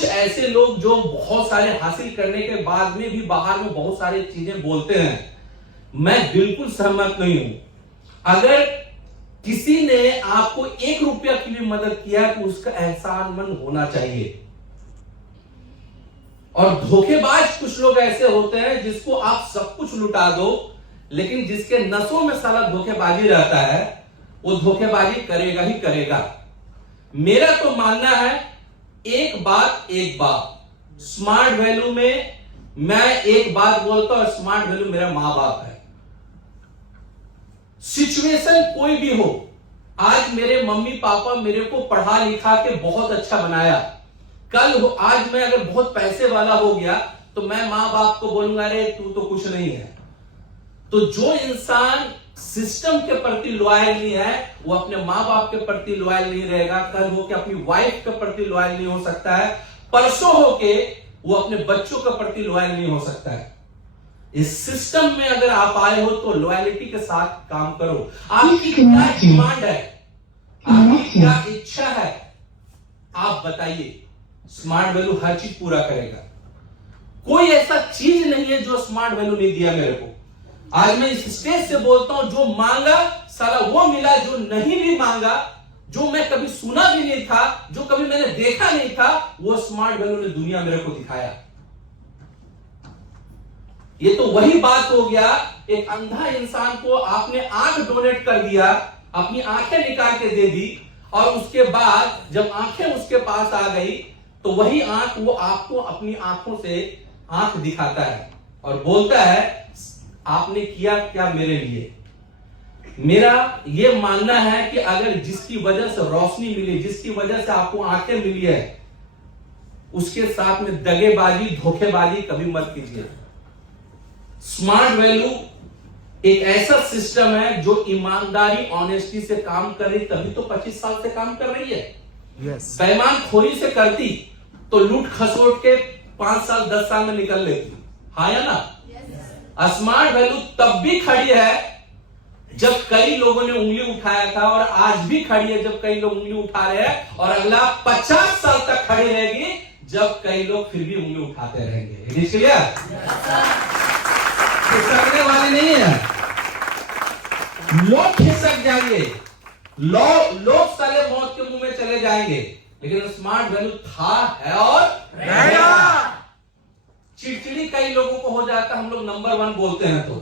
कुछ ऐसे लोग जो बहुत सारे हासिल करने के बाद में भी बाहर में बहुत सारी चीजें बोलते हैं, मैं बिल्कुल सहमत नहीं हूं। अगर किसी ने आपको 1 रुपया की भी मदद किया तो उसका एहसानमंद होना चाहिए। और धोखेबाज कुछ लोग ऐसे होते हैं जिसको आप सब कुछ लुटा दो, लेकिन जिसके नसों में साला धोखेबाजी रहता है वो धोखेबाजी करेगा ही करेगा। मेरा तो मानना है एक बात एक बात। स्मार्ट वैल्यू में मैं एक बात बोलता हूं, स्मार्ट वैल्यू मेरा मां बाप है। सिचुएशन कोई भी हो, आज मेरे मम्मी पापा मेरे को पढ़ा लिखा के बहुत अच्छा बनाया, कल आज मैं अगर बहुत पैसे वाला हो गया तो मैं मां बाप को बोलूंगा अरे तू तो कुछ नहीं है। तो जो इंसान सिस्टम के प्रति लॉयल नहीं है वो अपने मां बाप के प्रति लॉयल नहीं रहेगा, कल होके अपनी वाइफ के प्रति लॉयल नहीं हो सकता है, परसों होके वो अपने बच्चों के प्रति लॉयल नहीं हो सकता है। इस सिस्टम में अगर आप आए हो तो लॉयलिटी के साथ काम करो। आपकी क्या डिमांड है, आपकी क्या इच्छा है, आप बताइए। स्मार्ट वैल्यू हर चीज पूरा करेगा। कोई ऐसा चीज नहीं है जो स्मार्ट वैल्यू नहीं दिया मेरे को। आज मैं इस स्टेज से बोलता हूं, जो मांगा साला वो मिला, जो नहीं भी मांगा, जो मैं कभी सुना भी नहीं था, जो कभी मैंने देखा नहीं था, वो स्मार्ट वैल्यू ने दुनिया मेरे को दिखाया। ये तो वही बात हो गया, एक अंधा इंसान को आपने आंख डोनेट कर दिया, अपनी आंखें निकाल के दे दी, और उसके बाद जब आंखें उसके पास आ गई तो वही आंख वो आपको अपनी आंखों से आंख दिखाता है और बोलता है आपने किया क्या मेरे लिए। मेरा यह मानना है कि अगर जिसकी वजह से रोशनी मिली, जिसकी वजह से आपको आंखें मिली है, उसके साथ में दगेबाजी धोखेबाजी कभी मत कीजिए। स्मार्ट वैल्यू एक ऐसा सिस्टम है जो ईमानदारी ऑनेस्टी से काम कर रही, तभी तो 25 साल से काम कर रही है। बेईमानखोरी से करती तो लूट खसोट के 5 साल 10 साल में निकल लेती, हाँ या ना। स्मार्ट वैल्यू तब भी खड़ी है जब कई लोगों ने उंगली उठाया था, और आज भी खड़ी है जब कई लोग उंगली उठा रहे हैं, और अगला 50 साल तक खड़ी रहेगी जब कई लोग फिर भी उंगली उठाते रहेंगे। इसलिए खिसकने वाले नहीं है, लोग खिसक जाएंगे, लोग साले मौत के मुंह में चले जाएंगे, लेकिन स्मार्ट वैल्यू था, है और रहेगा। चिड़चिड़ी कई लोगों को हो जाता है, हम लोग नंबर 1 बोलते हैं तो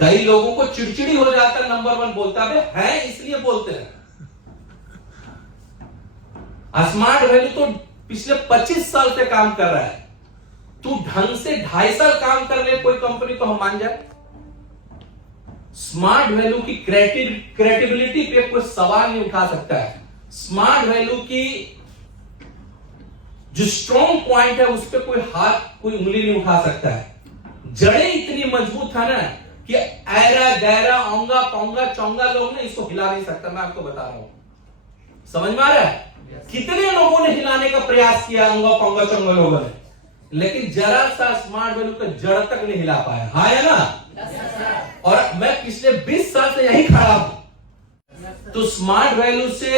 कई लोगों को चिड़चिड़ी हो जाता है, नंबर 1 बोलता है इसलिए बोलते हैं। स्मार्ट वैल्यू तो पिछले 25 साल से काम कर रहा है। तू ढंग से 2.5 साल काम कर ले कोई कंपनी तो हम मान जाए। स्मार्ट वैल्यू की क्रिएटिविटी पे कोई सवाल नहीं उठा सकता है। स्मार्ट वैल्यू की जो स्ट्रॉन्ग पॉइंट है उस पर कोई हाथ कोई उंगली नहीं उठा सकता है। जड़ें इतनी मजबूत है ना कि ऐरा गैरा औंगा पौंगा चौंगा लोग ने इसको हिला नहीं सकता। मैं आपको बता रहा हूं, समझ में आ रहा है? कितने लोगों ने हिलाने का प्रयास किया औंगा पौंगा चौंगा लोगों ने, लेकिन जरा सा स्मार्ट वैल्यू का जड़ तक नहीं हिला पाया, हाँ या ना। और मैं पिछले 20 साल से यही खड़ा हूं। तो स्मार्ट वैल्यू से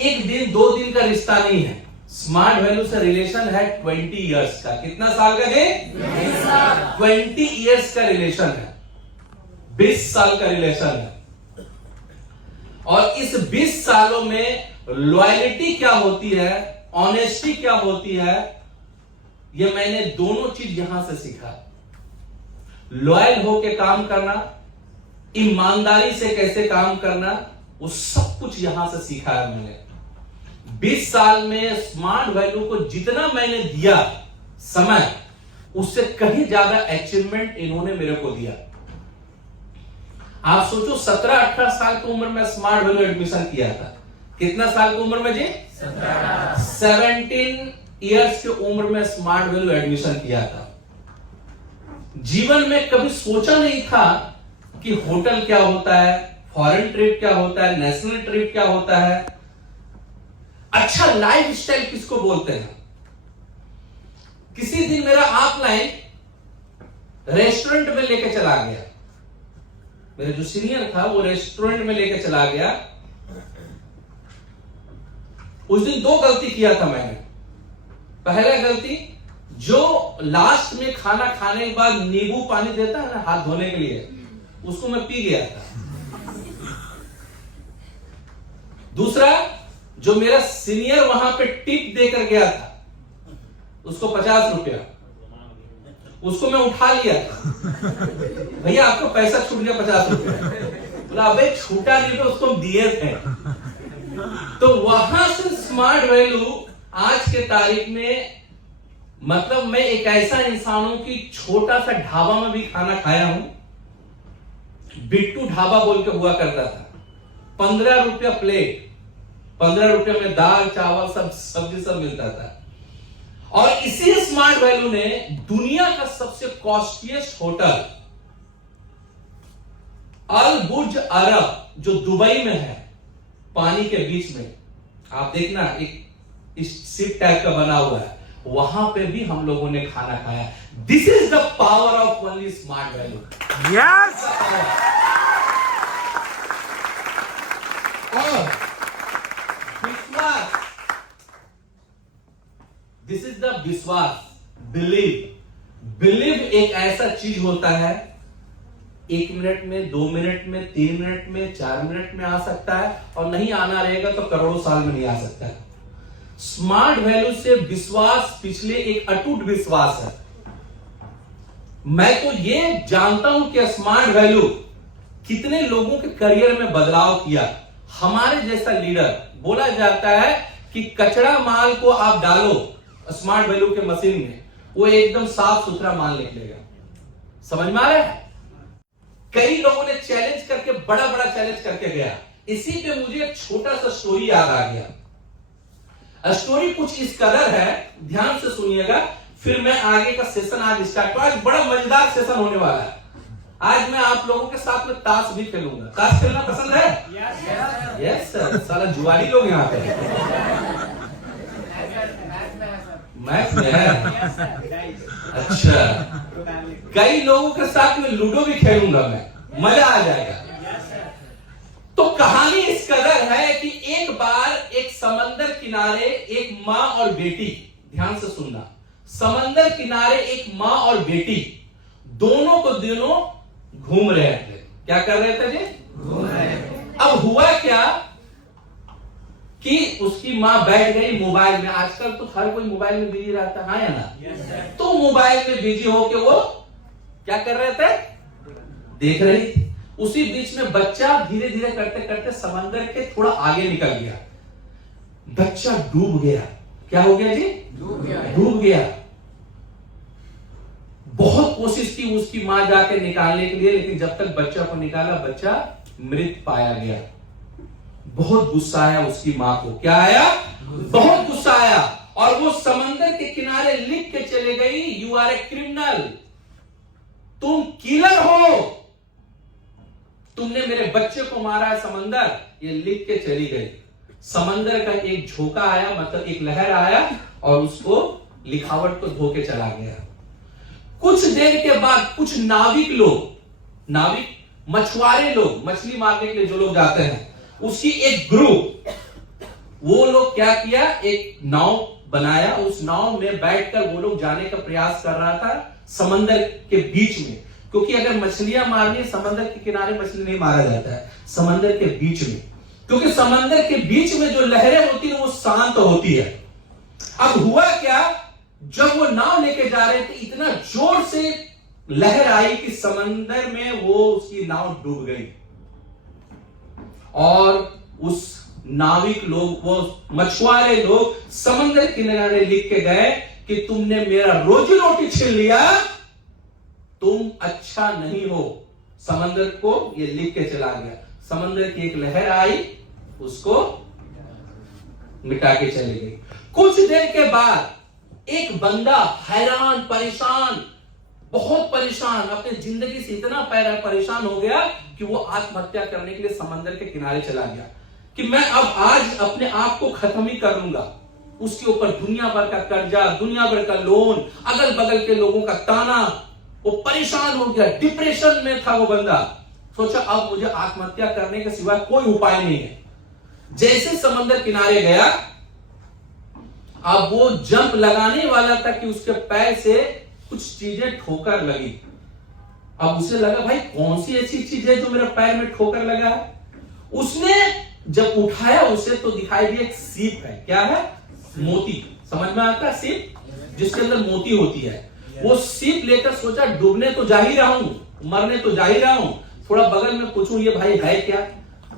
1 दिन 2 दिन का रिश्ता नहीं है। स्मार्ट वैल्यू से रिलेशन है 20 इयर्स का। कितना साल का है? 20 इयर्स का रिलेशन है, 20 साल का रिलेशन है। और इस 20 सालों में लॉयलिटी क्या होती है, ऑनेस्टी क्या होती है, ये मैंने दोनों चीज यहां से सीखा। लॉयल होके काम करना, ईमानदारी से कैसे काम करना, वो सब कुछ यहां से सीखा है मैंने। 20 साल में स्मार्ट वैल्यू को जितना मैंने दिया समय, उससे कहीं ज्यादा अचीवमेंट इन्होंने मेरे को दिया। आप सोचो 17-18 साल की उम्र में स्मार्ट वैल्यू एडमिशन किया था। कितना साल की उम्र में जी? 17 इयर्स की उम्र में स्मार्ट वैल्यू एडमिशन किया था। जीवन में कभी सोचा नहीं था कि होटल क्या होता है, फॉरेन ट्रिप क्या होता है, नेशनल ट्रिप क्या होता है, अच्छा लाइफ स्टाइल किसको बोलते हैं। किसी दिन मेरा ऑफलाइन रेस्टोरेंट में लेके चला गया, मेरा जो सीनियर था वो रेस्टोरेंट में लेके चला गया। उस दिन दो गलती किया था मैंने। पहला गलती, जो लास्ट में खाना खाने के बाद नींबू पानी देता है ना हाथ धोने के लिए, उसको मैं पी गया था। दूसरा, जो मेरा सीनियर वहां पे टिप देकर गया था, उसको 50 रुपया, उसको मैं उठा लिया था। भैया आपको पैसा छूट गया 50 रुपया। बोला अबे छूटा नहीं तो उसको दिए थे। तो वहां से स्मार्ट वैल्यू आज के तारीख में, मतलब मैं एक ऐसा इंसान हूं कि छोटा सा ढाबा में भी खाना खाया हूं। बिट्टू ढाबा बोल के हुआ करता था, 15 रुपया प्लेट, 15 रुपया में दाल चावल सब सब्जी सब मिलता था। और इसी स्मार्ट वैल्यू ने दुनिया का सबसे कॉस्टलीस्ट होटल अल बुर्ज अरब, जो दुबई में है, पानी के बीच में, आप देखना एक शिप टाइप का बना हुआ है, वहां पे भी हम लोगों ने खाना खाया। This is the power of only smart value. Yes. और विश्वास, दिस इज द विश्वास, बिलीव। बिलीव एक ऐसा चीज होता है, 1 मिनट में, 2 मिनट में, 3 मिनट में, 4 मिनट में आ सकता है, और नहीं आना रहेगा तो करोड़ों साल में नहीं आ सकता है। स्मार्ट वैल्यू से विश्वास पिछले एक अटूट विश्वास है। मैं तो ये जानता हूं कि स्मार्ट वैल्यू कितने लोगों के करियर में बदलाव किया। हमारे जैसा लीडर, बोला जाता है कि कचरा माल को आप डालो स्मार्ट वैल्यू के मशीन में, वो एकदम साफ सुथरा माल निकलेगा। समझ में आ रहा है? कई लोगों ने चैलेंज करके बड़ा बड़ा चैलेंज करके गया। इसी पे मुझे एक छोटा सा स्टोरी याद आ गया। स्टोरी कुछ इस कदर है, ध्यान से सुनिएगा, फिर मैं आगे का सेशन आज स्टार्ट। आज बड़ा मजेदार सेशन होने वाला है। आज मैं आप लोगों के साथ में ताश भी खेलूंगा। ताश खेलना पसंद है? Yes sir. साला जुआरी लोग यहाँ पे। मैच में है? अच्छा, कई लोगों के साथ में लूडो भी खेलूंगा मैं, मजा आ जाएगा। तो कहानी इस कदर है कि एक बार एक समंदर किनारे एक माँ और बेटी, ध्यान से सुनना, समंदर किनारे एक माँ और बेटी दोनों को दिनों घूम रहे थे। क्या कर रहे थे जी? घूम रहे थे। अब हुआ क्या कि उसकी माँ बैठ गई मोबाइल में। आजकल तो हर कोई मोबाइल में बिजी रहता है, हाँ या ना? तो मोबाइल में बिजी होके वो क्या कर रहे थे? देख रही थी। उसी बीच में बच्चा धीरे धीरे करते करते समंदर के थोड़ा आगे निकल गया। बच्चा डूब गया। क्या हो गया जी? डूब गया। बहुत कोशिश की उसकी मां जाके निकालने के लिए, लेकिन जब तक बच्चा को निकाला, बच्चा मृत पाया गया। बहुत गुस्सा आया उसकी मां को। क्या आया? बहुत गुस्सा आया। और वो समंदर के किनारे लिख के चले गई, यू आर ए क्रिमिनल, तुम किलर हो, तुमने मेरे बच्चे को मारा है समंदर, ये लिख के चली गई। समंदर का एक झोंका आया, मतलब एक लहर आया, और उसको लिखावट को धो के चला गया। कुछ देर के बाद कुछ नाविक लोग, नाविक मछुआरे लोग, मछली मारने के लिए जो लोग जाते हैं, उसकी एक ग्रुप, वो लोग क्या किया, एक नाव बनाया। उस नाव में बैठकर वो लोग जाने का प्रयास कर रहा था समंदर के बीच में, क्योंकि अगर मछलियां मारनी है समंदर के किनारे मछली नहीं मारा जाता है, समंदर के बीच में, क्योंकि समंदर के बीच में जो लहरें होती है वो शांत होती है। अब हुआ क्या, जब वो नाव लेके जा रहे थे, इतना जोर से लहर आई कि समंदर में वो उसकी नाव डूब गई। और उस नाविक लोग, वो मछुआरे लोग समंदर किनारे लिख के गए कि तुमने मेरा रोजी रोटी छीन लिया, तुम अच्छा नहीं हो। समंदर को ये लिख के चला गया। समंदर की एक लहर आई, उसको मिटा के चली गई। कुछ देर के बाद एक बंदा हैरान, परेशान, बहुत परेशान, अपनी जिंदगी से इतना परेशान हो गया कि वो आत्महत्या करने के लिए समंदर के किनारे चला गया कि मैं अब आज अपने आप को खत्म ही कर लूंगा। उसके ऊपर दुनिया भर का कर्जा, दुनिया भर का लोन, अगल बगल के लोगों का ताना, वो परेशान हो गया, डिप्रेशन में था वो बंदा। सोचा अब मुझे आत्महत्या करने के सिवा कोई उपाय नहीं है। जैसे समंदर किनारे गया, अब वो जंप लगाने वाला था कि उसके पैर से कुछ चीजें ठोकर लगी। अब उसे लगा भाई कौन सी ऐसी चीज है जो मेरे पैर में ठोकर लगा है। उसने जब उठाया उसे तो दिखाई दिया एक सीप है। क्या है? मोती। समझ में आता है? सीप जिसके अंदर मोती होती है। वो सीप लेकर सोचा डूबने तो जा ही रहा हूं, मरने तो जा ही रहा हूं, थोड़ा बगल में पूछूं ये भाई है क्या।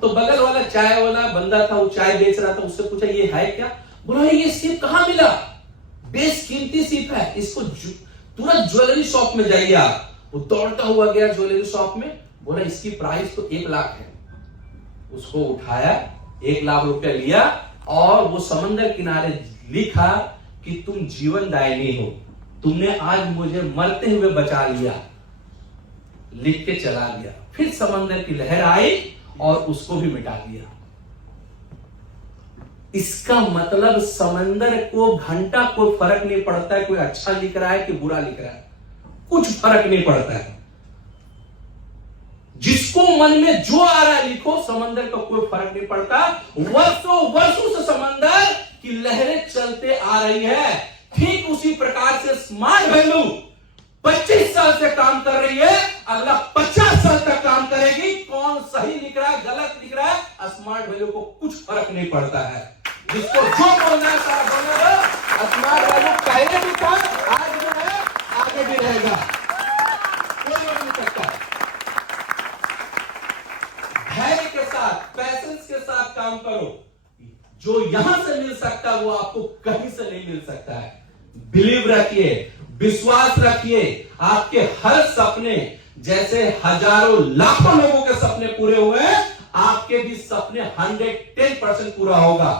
तो बगल वाला चाय वाला बंदा था, वो चाय बेच रहा था, उससे पूछा ये है क्या। बोला ये सीप कहां मिला, बेशकीमती सीप है, इसको तुरंत ज्वेलरी शॉप में जाइए आप। वो दौड़ता हुआ गया ज्वेलरी शॉप में, बोला इसकी प्राइस तो 1 लाख है। उसको उठाया, 1 लाख रुपया लिया और वो समंदर किनारे लिखा कि तुम जीवनदायिनी हो, तुमने आज मुझे मरते हुए बचा लिया, लिख के चला गया। फिर समंदर की लहर आई और उसको भी मिटा दिया। इसका मतलब समंदर को घंटा कोई फर्क नहीं पड़ता है कोई अच्छा लिख रहा है कि बुरा लिख रहा है, कुछ फर्क नहीं पड़ता है। जिसको मन में जो आ रहा है लिखो, समंदर का कोई फर्क नहीं पड़ता। वर्षों वर्षों से समंदर की लहरें चलते आ रही है। ठीक उसी प्रकार से स्मार्ट वैल्यू 25 साल से काम कर रही है, अगला 50 साल तक काम करेगी। कौन सही लिख रहा है गलत लिख रहा है, स्मार्ट वैल्यू को कुछ फर्क नहीं पड़ता है। जिसको जो बोलना है सारा बोलेगा। स्मार्ट वैल्यू पहले भी था, आज भी है, आगे भी रहेगा, कोई रोक नहीं सकता। धैर्य के साथ, पैशंस के साथ काम करो। जो यहां से मिल सकता है वो आपको कहीं से नहीं मिल सकता है। बिलीव रखिए, विश्वास रखिए, आपके हर सपने जैसे हजारों लाखों लोगों के सपने पूरे हुए, आपके भी सपने 110% पूरा होगा।